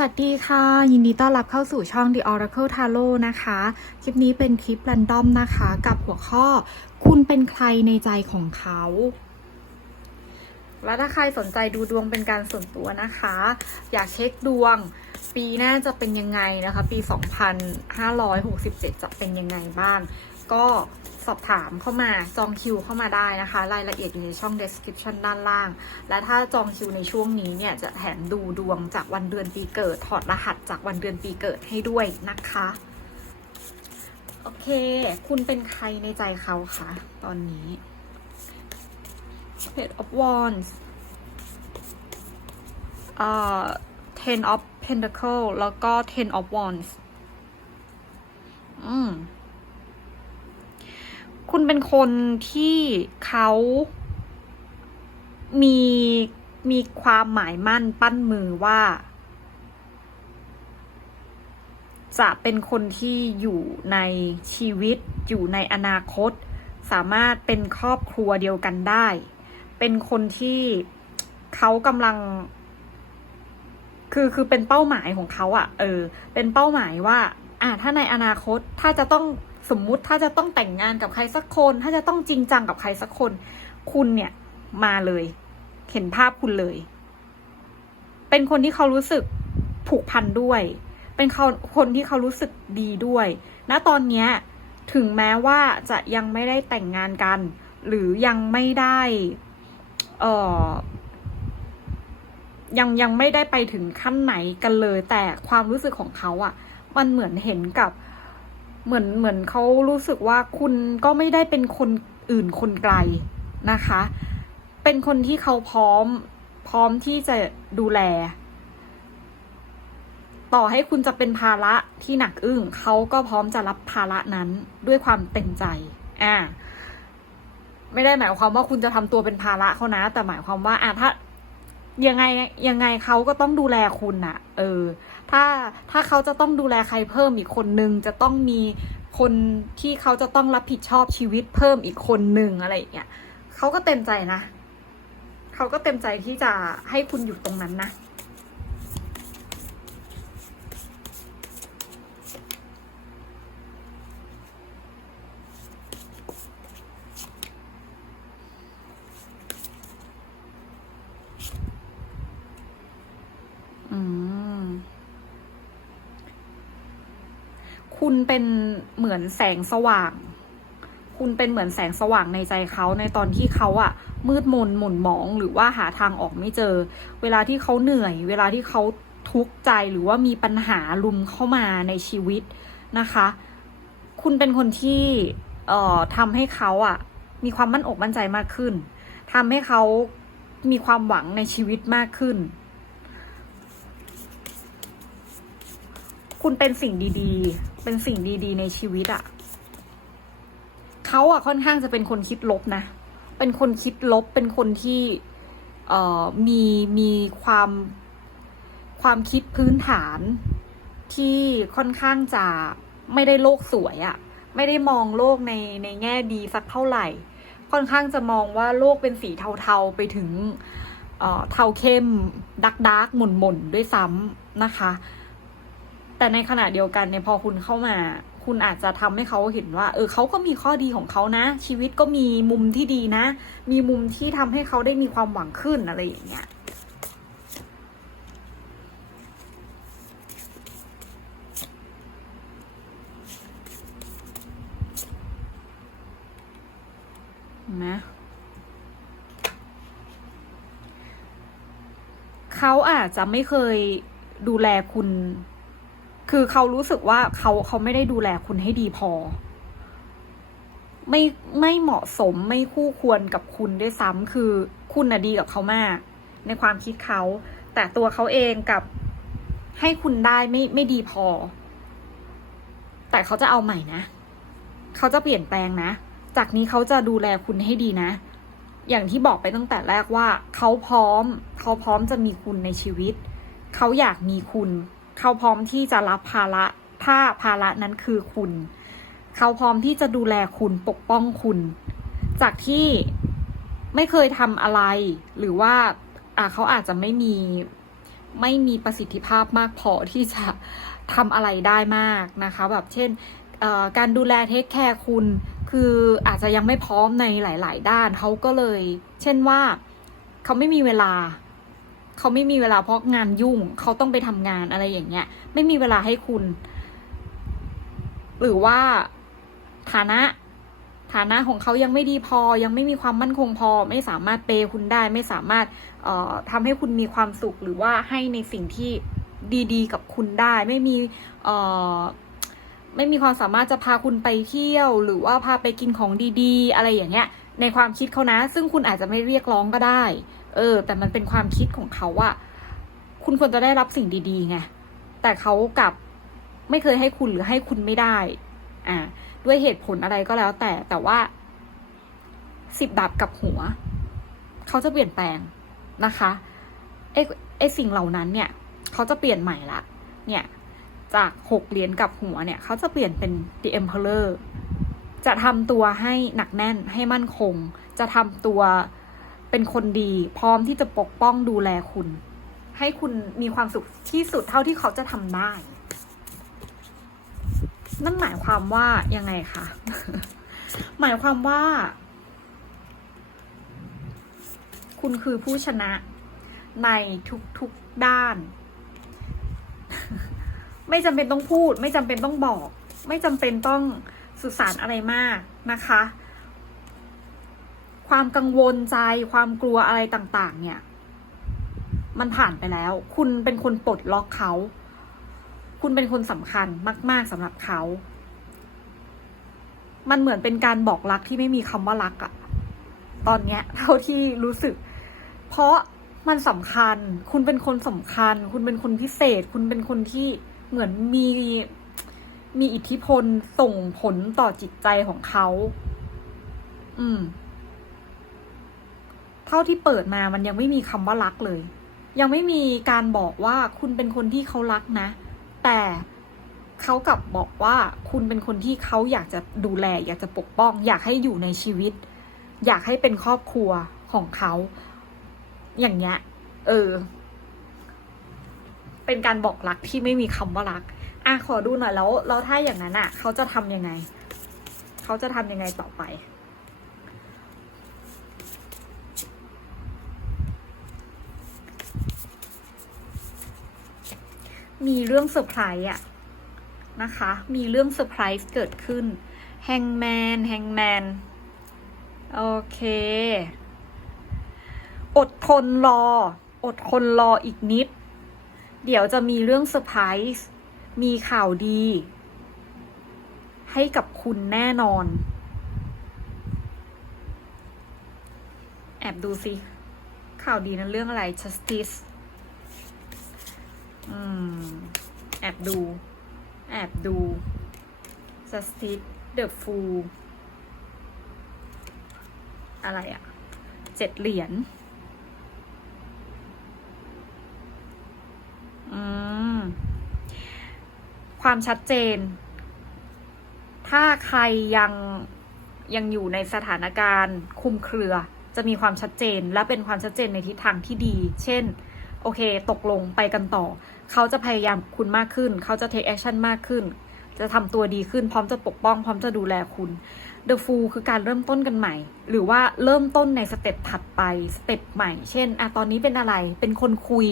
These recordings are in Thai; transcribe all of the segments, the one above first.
วัสดีค่ะ ยินดีต้อนรับเข้าสู่ช่อง The Oracle Tarot นะคะ คลิปนี้เป็นคลิป r รนดอมนะคะ กับหัวข้อ คุณเป็นใครในใจของเขา และถ้าใครสนใจดูดวงเป็นการส่วนตัวนะคะ อยากเช็คดวง ปีหน้าจะเป็นยังไงนะคะ ปี 2567 จะเป็นยังไงบ้าง ก็ สอบถามเข้ามาจองคิวเข้ามาได้นะคะ รายละเอียดอยู่ในช่อง description ด้านล่าง และถ้าจองคิวในช่วงนี้เนี่ยจะแถมดูดวงจากวันเดือนปีเกิด ถอดรหัสจากวันเดือนปีเกิดให้ด้วยนะคะ โอเค คุณเป็นใครในใจเขาคะตอนนี้ Page of Wands เอ่อ Ten of Pentacle แล้วก็ Ten of Wands อืม คุณเป็นคนที่เขามีมีความหมายมั่นปั้นมือว่า จะเป็นคนที่อยู่ในชีวิต อยู่ในอนาคต สามารถเป็นครอบครัวเดียวกันได้ เป็นคนที่เขากำลัง คือคือเป็นเป้าหมายของเขาอะ่ะ เออ เป็นเป้าหมายว่า อ่าถ้าในอนาคตถ้าจะต้อง สมมุติถ้าจะต้องแต่งงานกับใครสักคน ถ้าจะต้องจริงจังกับใครสักคน คุณเนี่ยมาเลย เห็นภาพคุณเลย เป็นคนที่เขารู้สึกผูกพันด้วย เป็นเขาคนที่เขารู้สึกดีด้วย ณตอนเนี้ยถึงแม้ว่าจะยังไม่ได้แต่งงานกัน หรือยังไม่ได้เอ่อยังยังไม่ได้ไปถึงขั้นไหนกันเลย แต่ความรู้สึกของเขาอะ่ะ มันเหมือนเห็นกับ เหมือนเหมือนเขารู้สึกว่าคุณก็ไม่ได้เป็นคนอื่นคนไกลนะคะ เป็นคนที่เขาพร้อมพร้อมที่จะดูแล ต่อให้คุณจะเป็นภาระที่หนักอึ้งเขาก็พร้อมจะรับภาระนั้นด้วยความเต็มใจ อ่า ไม่ได้หมายความว่าคุณจะทำตัวเป็นภาระเขานะ แต่หมายความว่าอะถ้ายังไงยังไงเขาก็ต้องดูแลคุณอะเออ ถ้าถ้าเขาจะต้องดูแลใครเพิ่มอีกคนนึงจะต้องมีคนที่เขาจะต้องรับผิดชอบชีวิตเพิ่มอีกคนนึงอะไรอย่างเงี้ยเขาก็เต็มใจนะ เขาก็เต็มใจที่จะให้คุณอยู่ตรงนั้นนะ คุณเป็นเหมือนแสงสว่าง คุณเป็นเหมือนแสงสว่างในใจเขาในตอนที่เขาอะมืดมนหม่นหมองหรือว่าหาทางออกไม่เจอ เวลาที่เขาเหนื่อย เวลาที่เขาทุกข์ใจหรือว่ามีปัญหาลุมเข้ามาในชีวิตนะคะ คุณเป็นคนที่เอ่อทำให้เขาอะมีความมั่นอกมั่นใจมากขึ้นทำให้เขามีความหวังในชีวิตมากขึ้น คุณเป็นสิ่งดี ๆ เป็นสิ่งดีๆ ในชีวิตอะ่ะเขาอะค่อนข้างจะเป็นคนคิดลบนะ เป็นคนคิดลบ เป็นคนที่เอ่อมีมีความความคิดพื้นฐานที่ค่อนข้างจะไม่ได้โลกสวยอะ่ะ ไม่ได้มองโลกในในแง่ดีสักเท่าไหร่ ค่อนข้างจะมองว่าโลกเป็นสีเทาๆไปถึงเอ่อเทาเข้ม ดักดักหม่นหม่นๆด้วยซ้ำนะคะ แต่ในขณะเดียวกันเนี่ยพอคุณเข้ามา คุณอาจจะทำให้เขาเห็นว่า เออเขาก็มีข้อดีของเขานะ ชีวิตก็มีมุมที่ดีนะ มีมุมที่ทำให้เขาได้มีความหวังขึ้นอะไรอย่างเงี้ยนไหมเขาอาจจะไม่เคยดูแลคุณ คือเขารู้สึกว่าเขาเขาไม่ได้ดูแลคุณให้ดีพอ ไม่ไม่เหมาะสมไม่คู่ควรกับคุณด้วยซ้ำคือคุณน่ะดีกับเขามาก ในความคิดเขา แต่ตัวเขาเองกับให้คุณได้ไม่ไม่ดีพอ แต่เขาจะเอาใหม่นะเขาจะเปลี่ยนแปลงนะ จากนี้เขาจะดูแลคุณให้ดีนะ อย่างที่บอกไปตั้งแต่แรกว่า เขาพร้อม เขาพร้อมจะมีคุณในชีวิต เขาอยากมีคุณ เขาพร้อมที่จะรับภาระถ้าภาระนั้นคือคุณ เขาพร้อมที่จะดูแลคุณปกป้องคุณ จากที่ไม่เคยทำอะไร หรือว่าเขาอาจจะไม่มีไม่มีประสิทธิภาพมากพอที่จะทำอะไรได้มากนะคะ แบบเช่นการดูแลเทคแคร์คุณ คืออาจจะยังไม่พร้อมในหลาย ๆ ด้านเขาก็เลย เช่นว่าเขาไม่มีเวลา เขาไม่มีเวลาเพราะงานยุ่ง เขาต้องไปทำงานอะไรอย่างเงี้ย ไม่มีเวลาให้คุณ หรือว่าฐานะ ฐานะของเขายังไม่ดีพอ ยังไม่มีความมั่นคงพอ ไม่สามารถเปย์คุณได้ ไม่สามารถเอ่อทำให้คุณมีความสุข หรือว่าให้ในสิ่งที่ดีๆ กับคุณได้ ไม่มีเอ่อไม่มีความสามารถจะพาคุณไปเที่ยว หรือว่าพาไปกินของดี ๆ อะไรอย่างเงี้ย ในความคิดเขานะ ซึ่งคุณอาจจะไม่เรียกร้องก็ได้ เออ แต่มันเป็นความคิดของเขาว่าคุณควรจะได้รับสิ่งดีๆไงแต่เขากลับไม่เคยให้คุณหรือให้คุณไม่ได้ อ่า ด้วยเหตุผลอะไรก็แล้วแต่แต่ว่าสิบดับกับหัว เขาจะเปลี่ยนแปลงนะคะไอ้ไอ้สิ่งเหล่านั้นเนี่ย เขาจะเปลี่ยนใหม่ละ เนี่ย จากหกเหรียญกับหัวเนี่ย เขาจะเปลี่ยนเป็น the emperor จะทำตัวให้หนักแน่นให้มั่นคง จะทำตัว เป็นคนดี พร้อมที่จะปกป้องดูแลคุณ ให้คุณมีความสุขที่สุดเท่าที่เขาจะทำได้ นั่นหมายความว่ายังไงคะ หมายความว่า คุณคือผู้ชนะในทุกๆด้าน ไม่จำเป็นต้องพูด ไม่จำเป็นต้องบอก ไม่จำเป็นต้องสื่อสารอะไรมากนะคะ ความกังวลใจความกลัวอะไรต่างๆ เนี่ย มันผ่านไปแล้ว คุณเป็นคนปลดล็อกเขา คุณเป็นคนสำคัญมาก ๆสำหรับเขา มันเหมือนเป็นการบอกรักที่ไม่มีคำว่ารักอะตอนเนี้ย เท่าที่รู้สึก เพราะมันสำคัญ คุณเป็นคนสำคัญ คุณเป็นคนพิเศษ คุณเป็นคนที่เหมือนมีมีอิทธิพลส่งผลต่อจิตใจของเขา อืม เท่าที่เปิดมามันยังไม่มีคำว่ารักเลย ยังไม่มีการบอกว่าคุณเป็นคนที่เขารักนะ แต่เขากลับบอกว่าคุณเป็นคนที่เขาอยากจะดูแล อยากจะปกป้อง อยากให้อยู่ในชีวิต อยากให้เป็นครอบครัวของเขา อย่างเงี้ย เออ เป็นการบอกรักที่ไม่มีคำว่ารัก อะขอดูหน่อยแล้ว แล้วถ้าอย่างนั้นอะ เขาจะทำยังไง เขาจะทำยังไงต่อไป มีเรื่องเซอร์ไพรส์อะนะคะ มีเรื่องเซอร์ไพรส์เกิดขึ้นแฮงแมนแฮงแมนโอเค อดทนรอ อดทนรออีกนิด เดี๋ยวจะมีเรื่องเซอร์ไพรส์มีข่าวดี ให้กับคุณแน่นอน แอบดูสิข่าวดีนั้นเรื่องอะไร justice อืม แอบดู แอบดู justice the fool อะไรอะเจ็ดเหรียญ อืม ความชัดเจน ถ้าใครยังยังอยู่ในสถานการณ์คุมเครือ จะมีความชัดเจนและเป็นความชัดเจนในทิศทางที่ดี เช่น โอเค ตกลงไปกันต่อ เขาจะพยายามคุณมากขึ้น เขาจะ take action มากขึ้น จะทำตัวดีขึ้น พร้อมจะปกป้อง พร้อมจะดูแลคุณ The Fool คือการเริ่มต้นกันใหม่ หรือว่าเริ่มต้นในสเต็ปถัดไป สเต็ปใหม่ เช่นอะตอนนี้เป็นอะไร เป็นคนคุย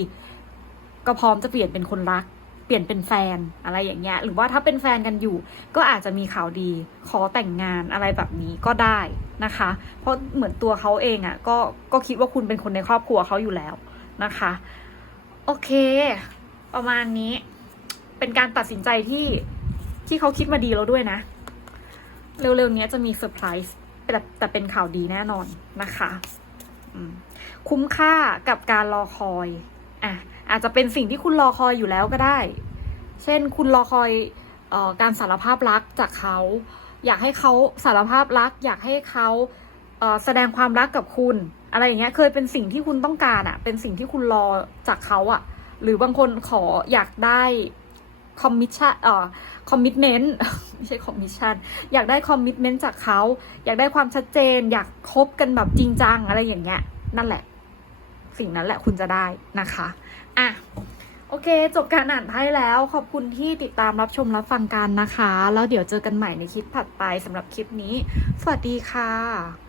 ก็พร้อมจะเปลี่ยนเป็นคนรัก เปลี่ยนเป็นแฟน อะไรอย่างเงี้ย หรือว่าถ้าเป็นแฟนกันอยู่ ก็อาจจะมีข่าวดี ขอแต่งงานอะไรแบบนี้ก็ได้นะคะ เพราะเหมือนตัวเขาเองอะ่ะ ก็ ก็คิดว่าคุณเป็นคนในครอบครัวเขาอยู่แล้ว นะคะ โอเค ประมาณนี้ เป็นการตัดสินใจที่ที่เขาคิดมาดีแล้วด้วยนะ เร็วๆนี้จะมีเซอร์ไพรส์แต่แต่เป็นข่าวดีแน่นอนนะคะคุ้มค่ากับการรอคอยอะอาจจะเป็นสิ่งที่คุณรอคอยอยู่แล้วก็ได้ เช่นคุณรอคอยออการสารภาพรักจากเขา อยากให้เขาสารภาพรัก อยากให้เขา แสดงความรักกับคุณ อะไรอย่างเงี้ย เคยเป็นสิ่งที่คุณต้องการอะเป็นสิ่งที่คุณรอจากเขาอะหรือบางคนขออยากได้คอมมิชชั่นเอ่อคอมมิชเมนต์ไม่ใช่คอมมิชชั่นอยากได้คอมมิชเมนต์จากเขา อยากได้ความชัดเจน อยากคบกันแบบจริงจังอะไรอย่างเงี้ย นั่นแหละ สิ่งนั้นแหละคุณจะได้นะคะอะโอเค จบการอ่านไพ่แล้ว ขอบคุณที่ติดตามรับชมรับฟังกันนะคะ แล้วเดี๋ยวเจอกันใหม่ในคลิปถัดไปสำหรับคลิปนี้ สวัสดีค่ะ